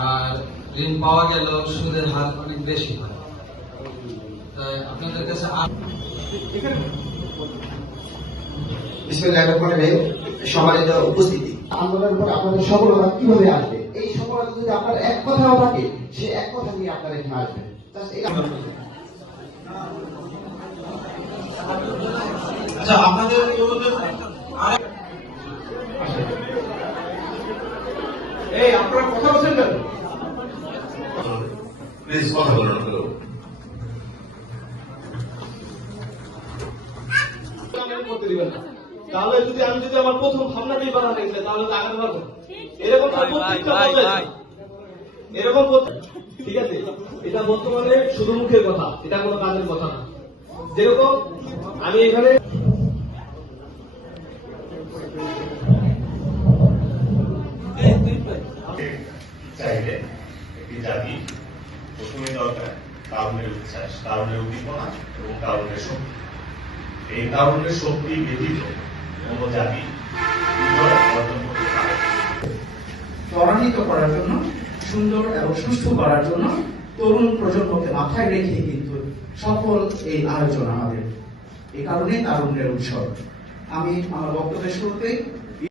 আর ঋণ পাওয়া গেলেও সুদের হার অনেক বেশি হয়। তাই আপনাদের কাছে সম্মানিত উপস্থিতি। আন্দোলনের উপর আপনাদের সফলতা কীভাবে আসবে? এই সফলতা যদি আপনার এক কথাও থাকে সে এক কথা নিয়ে আপনারা এখানে আসবেন। আচ্ছা আপনাদের এই আপনারা কথা বলছেন কেন? প্লিজ কথা বলুন করতে দিবেন না। তাহলে যদি আমি যদি আমার প্রথম ভাবনাটাই বাধা হয়ে তাহলে তো আগাতে পারব। এরকম প্রত্যেকটা এরকম ঠিক আছে? এটা বর্তমানে শুধু মুখের কথা এটা কোনো কাজের কথা না। যেরকম আমি এখানে চাইলে একটি জাতি প্রথমে দরকার কারণের উচ্ছ্বাস, কারণের উদ্দীপনা এবং কারণের শক্তি। এই কারণের শক্তি ব্যতীত কোন জাতি ত্বরান্বিত করার জন্য, সুন্দর এবং সুস্থ করার জন্য তরুণ প্রজন্মকে মাথায় রেখে কিন্তু সফল এই আয়োজন আমাদের। এই কারণে তারুণ্যের উৎসব। আমি আমার বক্তব্যের শুরুতেই